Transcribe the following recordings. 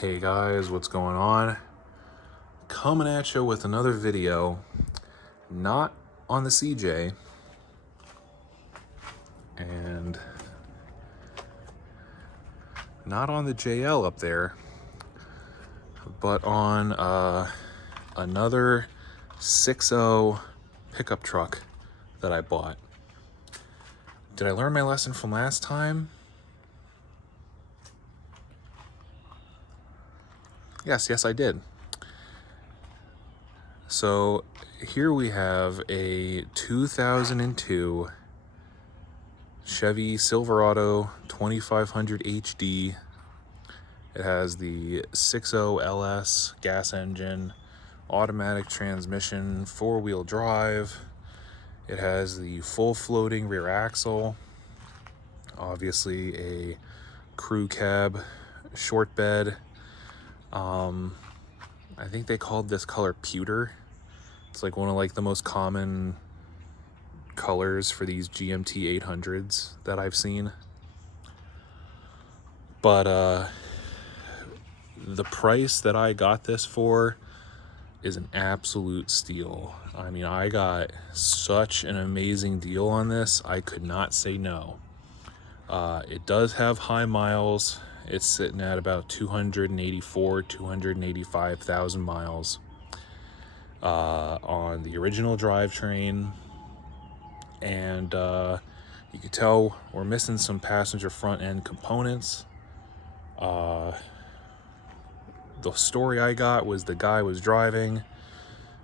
Hey guys, what's going on? Coming at you with another video, not on the CJ, and not on the JL up there, but on another 6.0 pickup truck that I bought. Did I learn my lesson from last time? Yes, I did. So here we have a 2002 Chevy Silverado 2500 HD. It has the 6.0 LS gas engine, automatic transmission, four-wheel drive. It has the full floating rear axle, obviously a crew cab, short bed. I think they called this color pewter. It's like one of the most common colors for these GMT 800s that I've seen. But the price that I got this for is an absolute steal. I mean, I got such an amazing deal on this. I could not say no. It does have high miles. It's sitting at about 285,000 miles on the original drivetrain. And you can tell we're missing some passenger front end components. The story I got was the guy was driving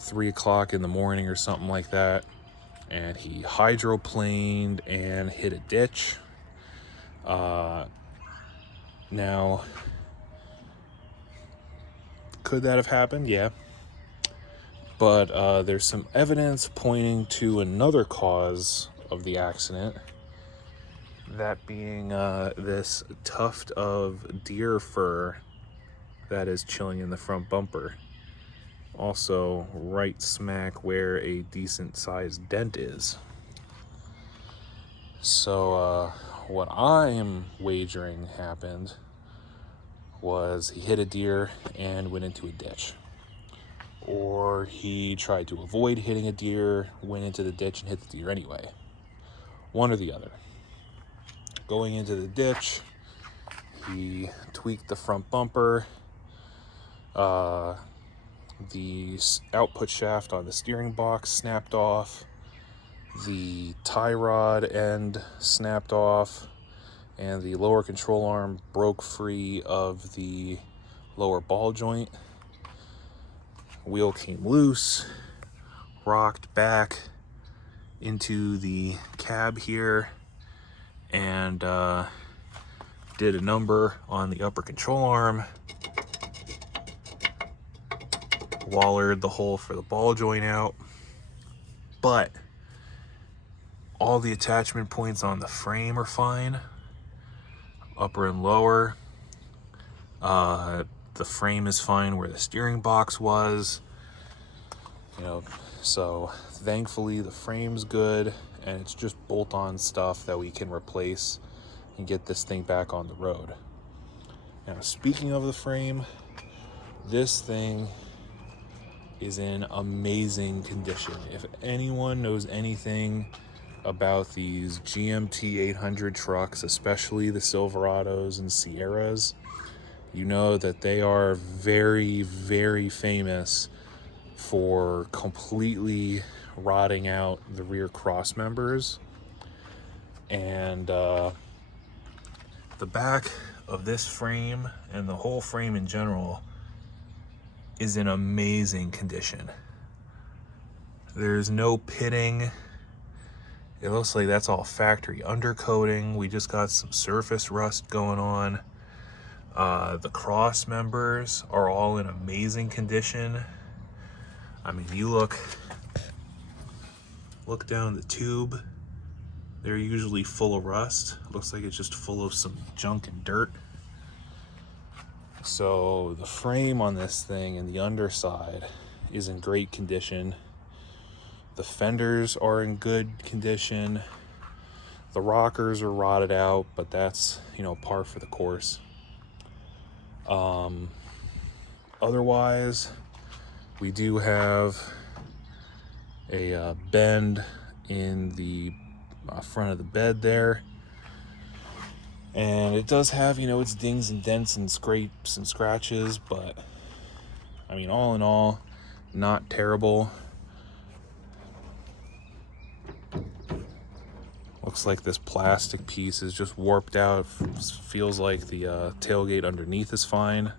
3 o'clock in the morning or something like that, and he hydroplaned and hit a ditch. Now, could that have happened? Yeah. But there's some evidence pointing to another cause of the accident, that being this tuft of deer fur that is chilling in the front bumper. Also, right smack where a decent sized dent is. So, what I am wagering happened was he hit a deer and went into a ditch. Or he tried to avoid hitting a deer, went into the ditch and hit the deer anyway. One or the other. Going into the ditch, he tweaked the front bumper. The output shaft on the steering box snapped off. The tie rod end snapped off. And the lower control arm broke free of the lower ball joint. Wheel came loose, rocked back into the cab here, and did a number on the upper control arm. Wallered the hole for the ball joint out. But all the attachment points on the frame are fine, upper and lower. The frame is fine where the steering box was, so thankfully the frame's good, and it's just bolt-on stuff that we can replace and get this thing back on the road. Now, speaking of the frame, this thing is in amazing condition. If anyone knows anything about these GMT 800 trucks, especially the Silverados and Sierras, you know that they are very, very famous for completely rotting out the rear cross members. And the back of this frame and the whole frame in general is in amazing condition. There's no pitting. It looks like that's all factory undercoating. We just got some surface rust going on. The cross members are all in amazing condition. I mean, you look down the tube. They're usually full of rust. Looks like it's just full of some junk and dirt. So the frame on this thing and the underside is in great condition. The fenders are in good condition. The rockers are rotted out, but that's, par for the course. Otherwise, we do have a bend in the front of the bed there, and it does have, its dings and dents and scrapes and scratches, but I mean, all in all, not terrible. Looks like this plastic piece is just warped out. Feels like the tailgate underneath is fine.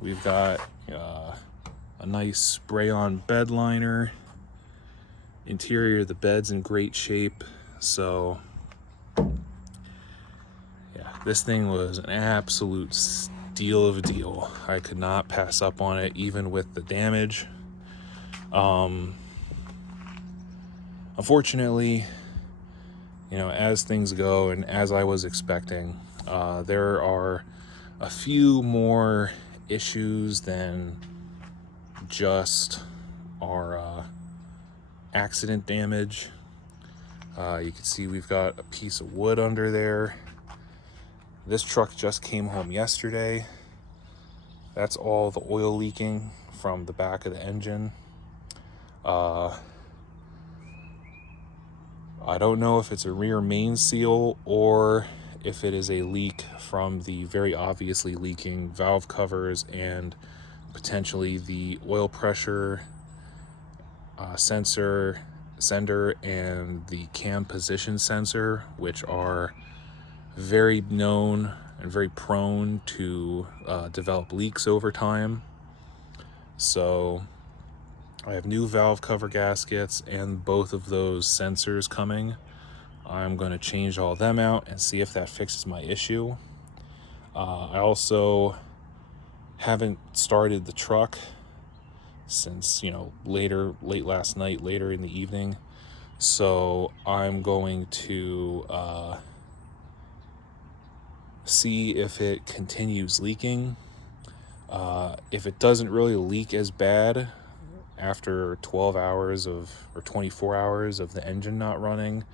We've got a nice spray-on bed liner. Interior of the bed's in great shape. So yeah, this thing was an absolute steal of a deal. I could not pass up on it, even with the damage. Unfortunately, as things go and as I was expecting, there are a few more issues than just our accident damage. You can see we've got a piece of wood under there. This truck just came home yesterday. That's all the oil leaking from the back of the engine. I don't know if it's a rear main seal or if it is a leak from the very obviously leaking valve covers and potentially the oil pressure sender and the cam position sensor, which are very known and very prone to develop leaks over time. So I have new valve cover gaskets and both of those sensors coming. I'm going to change all them out and see if that fixes my issue. I also haven't started the truck since, late last night, later in the evening. So I'm going to see if it continues leaking. If it doesn't really leak as bad after 12 hours or 24 hours of the engine not running,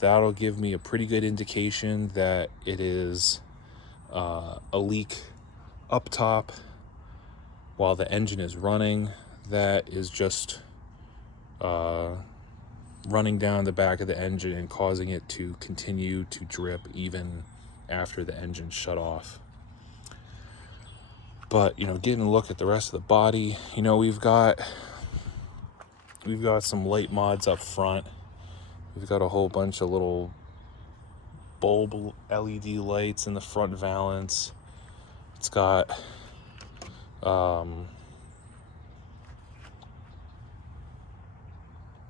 that'll give me a pretty good indication that it is a leak up top while the engine is running that is just running down the back of the engine and causing it to continue to drip even after the engine shut off. But getting a look at the rest of the body, we've got some light mods up front. We've got a whole bunch of little bulb LED lights in the front valance. It's got what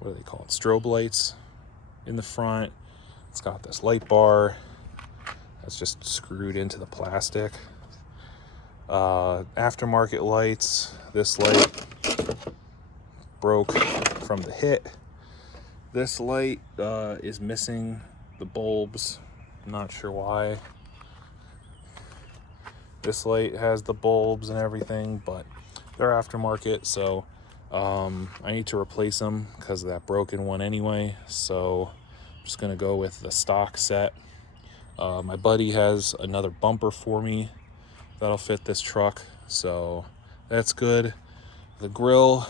do they call it? Strobe lights in the front. It's got this light bar that's just screwed into the plastic. Aftermarket lights. This light broke from the hit. This light is missing the bulbs. I'm not sure why. This light has the bulbs and everything, but they're aftermarket, so I need to replace them because of that broken one anyway. So I'm just gonna go with the stock set. My buddy has another bumper for me that'll fit this truck, so that's good. The grill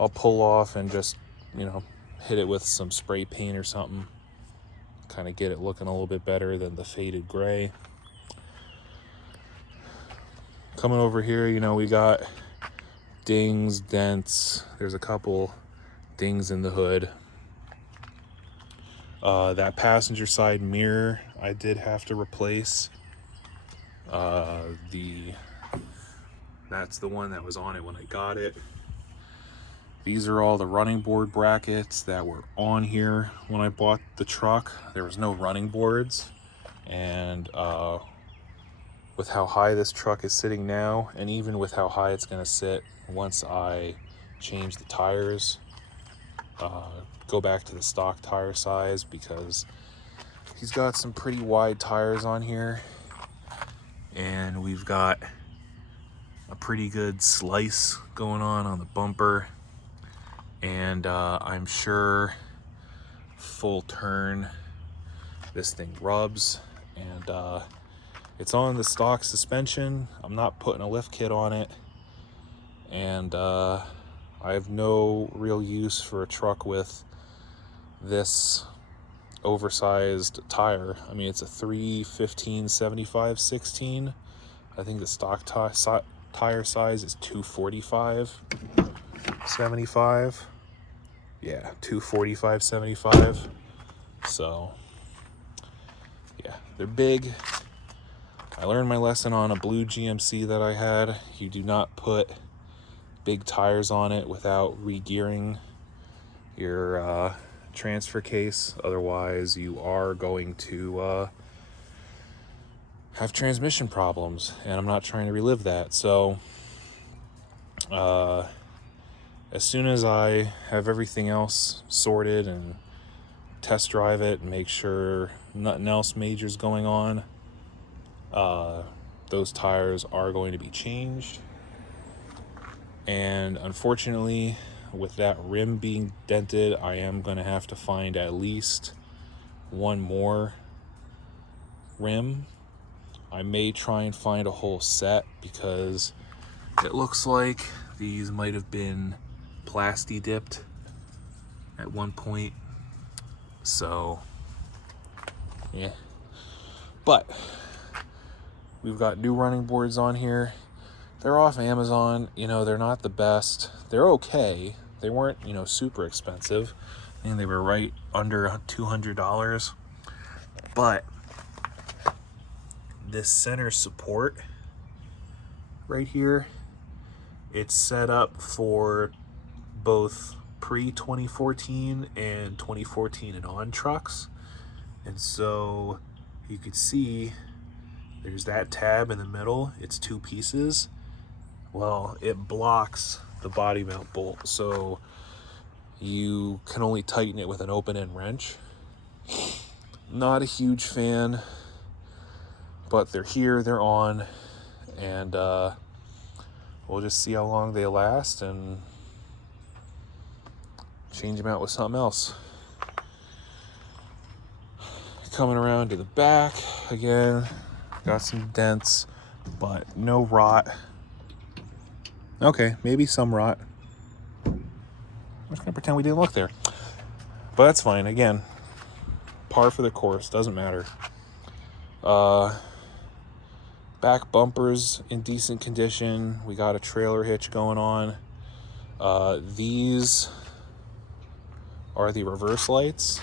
I'll pull off and just hit it with some spray paint or something, kind of get it looking a little bit better than the faded gray. Coming over here, we got dings, dents. There's a couple dings in the hood. That passenger side mirror I did have to replace. That's the one that was on it when I got it. These are all the running board brackets that were on here when I bought the truck. There was no running boards, and with how high this truck is sitting now, and even with how high it's going to sit once I change the tires, go back to the stock tire size, because he's got some pretty wide tires on here, and we've got a pretty good slice going on the bumper, and I'm sure full turn this thing rubs, and It's on the stock suspension. I'm not putting a lift kit on it. And I have no real use for a truck with this oversized tire. I mean, it's a 315/75/16. I think the stock tire size is 245/75. Yeah, 245/75. So yeah, they're big. I learned my lesson on a blue GMC that I had. You do not put big tires on it without re-gearing your transfer case. Otherwise, you are going to have transmission problems, and I'm not trying to relive that. So as soon as I have everything else sorted and test drive it and make sure nothing else major is going on, those tires are going to be changed. And unfortunately, with that rim being dented, I am going to have to find at least one more rim. I may try and find a whole set, because it looks like these might have been plasti dipped at one point. So yeah, but we've got new running boards on here. They're off Amazon. You know, they're not the best. They're okay. They weren't, super expensive. And they were right under $200. But this center support right here, it's set up for both pre-2014 and 2014 and on trucks. And so you could see there's that tab in the middle. It's 2 pieces. Well, it blocks the body mount bolt, so you can only tighten it with an open-end wrench. Not a huge fan, but they're here, they're on, and we'll just see how long they last and change them out with something else. Coming around to the back again, got some dents, but no rot. Okay, maybe some rot. I'm just gonna pretend we didn't look there. But that's fine. Again, par for the course, doesn't matter. Back bumpers in decent condition. We got a trailer hitch going on. These are the reverse lights.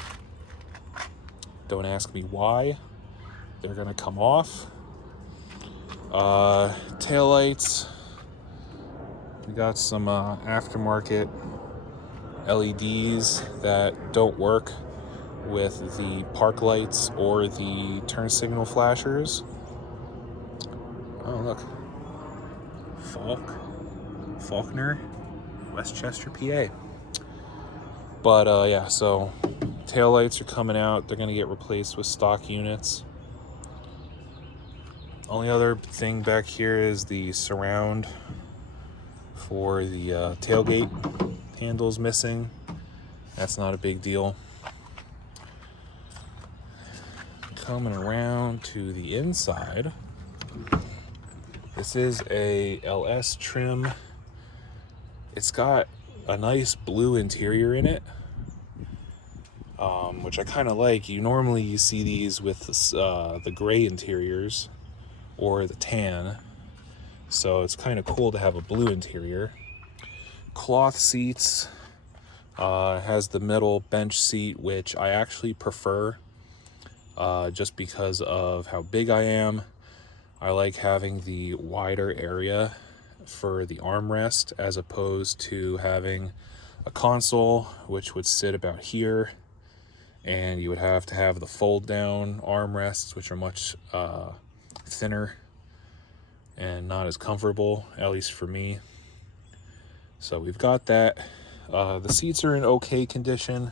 Don't ask me why. They're gonna come off. Tail lights. We got some aftermarket LEDs that don't work with the park lights or the turn signal flashers. Oh, look. Faulkner, Westchester, PA. But yeah, so tail lights are coming out. They're going to get replaced with stock units. Only other thing back here is the surround for the tailgate handles missing. That's not a big deal. Coming around to the inside, this is a LS trim. It's got a nice blue interior in it, which I kind of like. Normally you see these with the gray interiors or the tan, so it's kind of cool to have a blue interior. Cloth seats, has the middle bench seat, which I actually prefer, just because of how big I am. I like having the wider area for the armrest, as opposed to having a console which would sit about here, and you would have to have the fold down armrests, which are much thinner and not as comfortable, at least for me. So we've got that. The seats are in okay condition.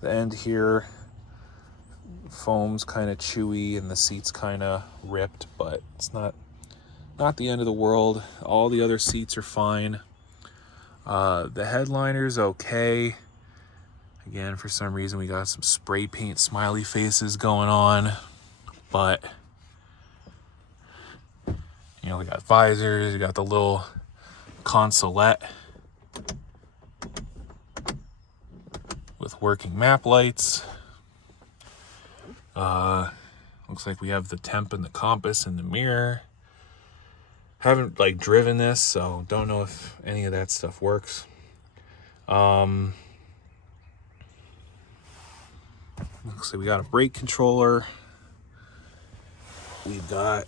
The end here, foam's kind of chewy and the seat's kind of ripped, but it's not the end of the world. All the other seats are fine. The headliner's okay. Again, for some reason we got some spray paint smiley faces going on, but we got visors, you got the little consolette with working map lights. Looks like we have the temp and the compass and the mirror. Haven't like driven this, so don't know if any of that stuff works. Looks like we got a brake controller. We've got,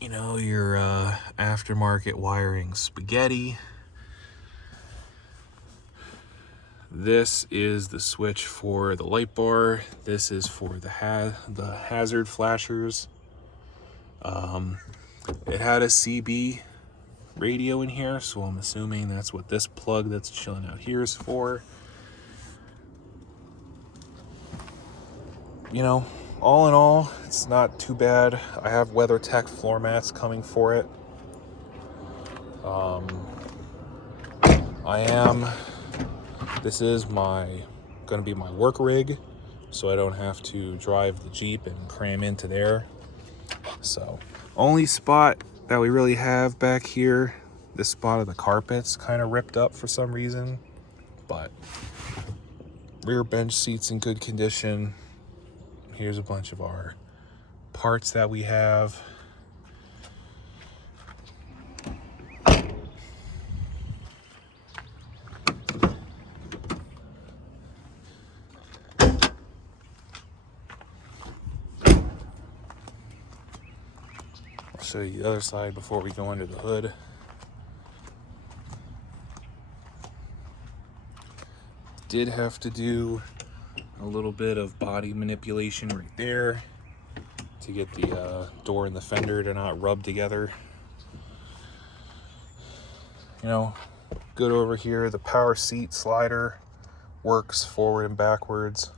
you know, your aftermarket wiring spaghetti. This is the switch for the light bar. This is for the hazard flashers. It had a CB radio in here, so I'm assuming that's what this plug that's chilling out here is for. You know, all in all, it's not too bad. I have WeatherTech floor mats coming for it. This is gonna be my work rig, so I don't have to drive the Jeep and cram into there. So, only spot that we really have back here, this spot of the carpet's kind of ripped up for some reason, but rear bench seats in good condition. Here's a bunch of our parts that we have. I'll show you the other side before we go under the hood. Did have to do a little bit of body manipulation right there to get the door and the fender to not rub together. You know, good over here. The power seat slider works forward and backwards.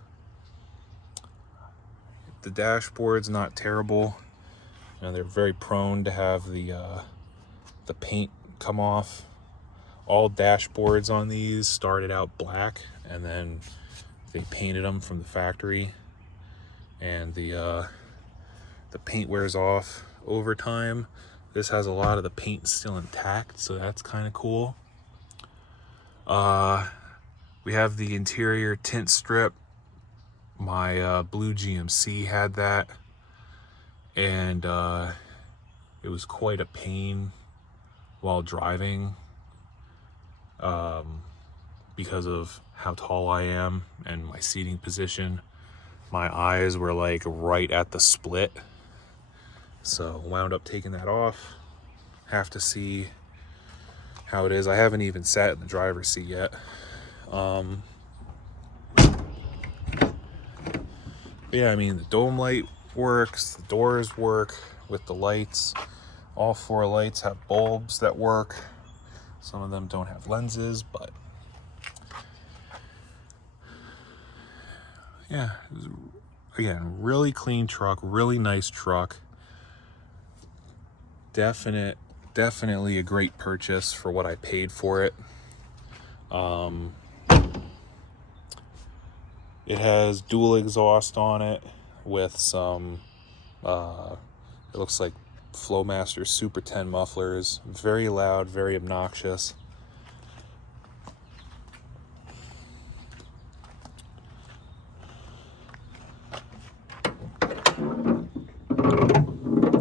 The dashboard's not terrible. You know, they're very prone to have the paint come off. All dashboards on these started out black, and then they painted them from the factory, and the paint wears off over time. This has a lot of the paint still intact, so that's kind of cool. We have the interior tint strip. My blue GMC had that, and it was quite a pain while driving because of how tall I am and my seating position. My eyes were like right at the split, so wound up taking that off. Have to see how it is. I haven't even sat in the driver's seat yet. Yeah, I mean, the dome light works, the doors work with the lights. All 4 lights have bulbs that work. Some of them don't have lenses, but yeah, again, really clean truck, really nice truck. Definitely a great purchase for what I paid for it. It has dual exhaust on it with some, it looks like Flowmaster Super 10 mufflers. Very loud, very obnoxious.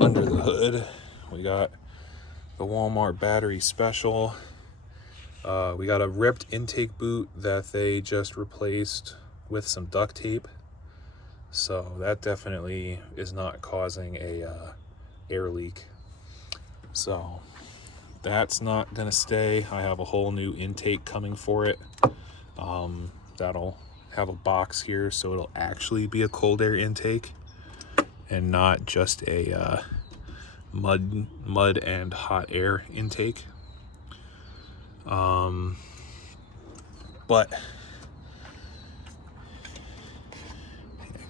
Under the hood, we got the Walmart battery special. We got a ripped intake boot that they just replaced with some duct tape, so that definitely is not causing a air leak. So that's not gonna stay. I have a whole new intake coming for it. That'll have a box here, so it'll actually be a cold air intake and not just a mud and hot air intake. But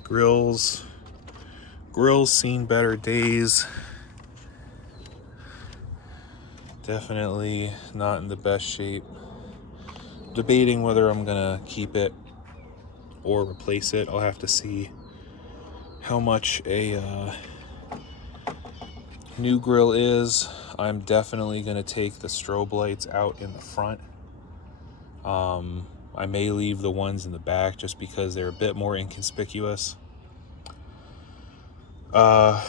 grills seen better days. Definitely not in the best shape. Debating whether I'm gonna keep it or replace it. I'll have to see how much a new grill is, I'm definitely going to take the strobe lights out in the front. I may leave the ones in the back just because they're a bit more inconspicuous. But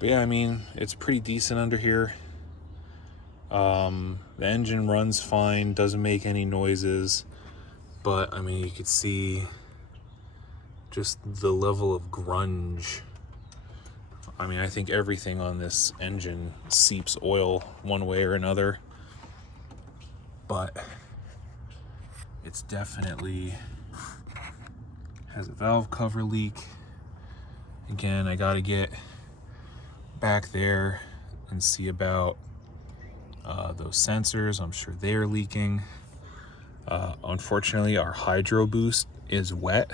yeah, I mean, it's pretty decent under here. The engine runs fine, doesn't make any noises, but I mean, you could see just the level of grunge. I mean, I think everything on this engine seeps oil one way or another, but it's definitely has a valve cover leak. Again, I gotta get back there and see about those sensors. I'm sure they're leaking. Unfortunately, our hydro boost is wet,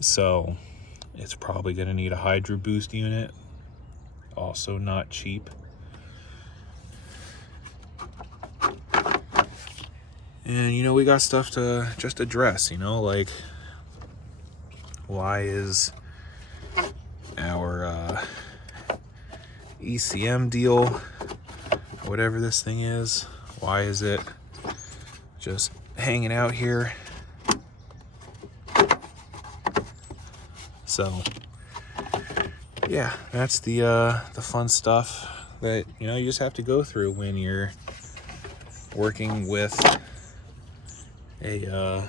so it's probably gonna need a hydro boost unit. Also not cheap. And you know, we got stuff to just address, you know, like why is our ECM deal, whatever this thing is, why is it just hanging out here? So yeah, that's the fun stuff that, you know, you just have to go through when you're working with a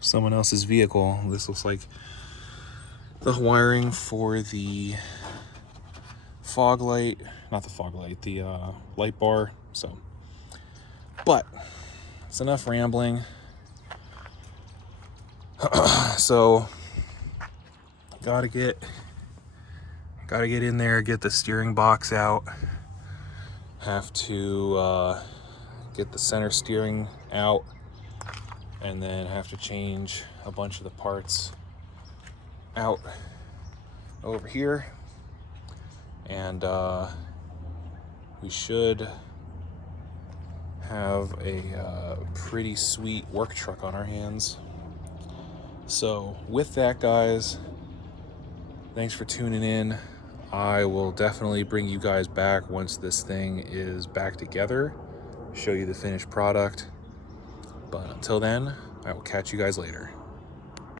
someone else's vehicle. This looks like the wiring for the fog light, not the fog light, the light bar. So, but it's enough rambling. So gotta get in there, get the steering box out, have to get the center steering out, and then have to change a bunch of the parts out over here, and we should have a pretty sweet work truck on our hands. So with that, guys, thanks for tuning in. I will definitely bring you guys back once this thing is back together, show you the finished product. But until then, I will catch you guys later.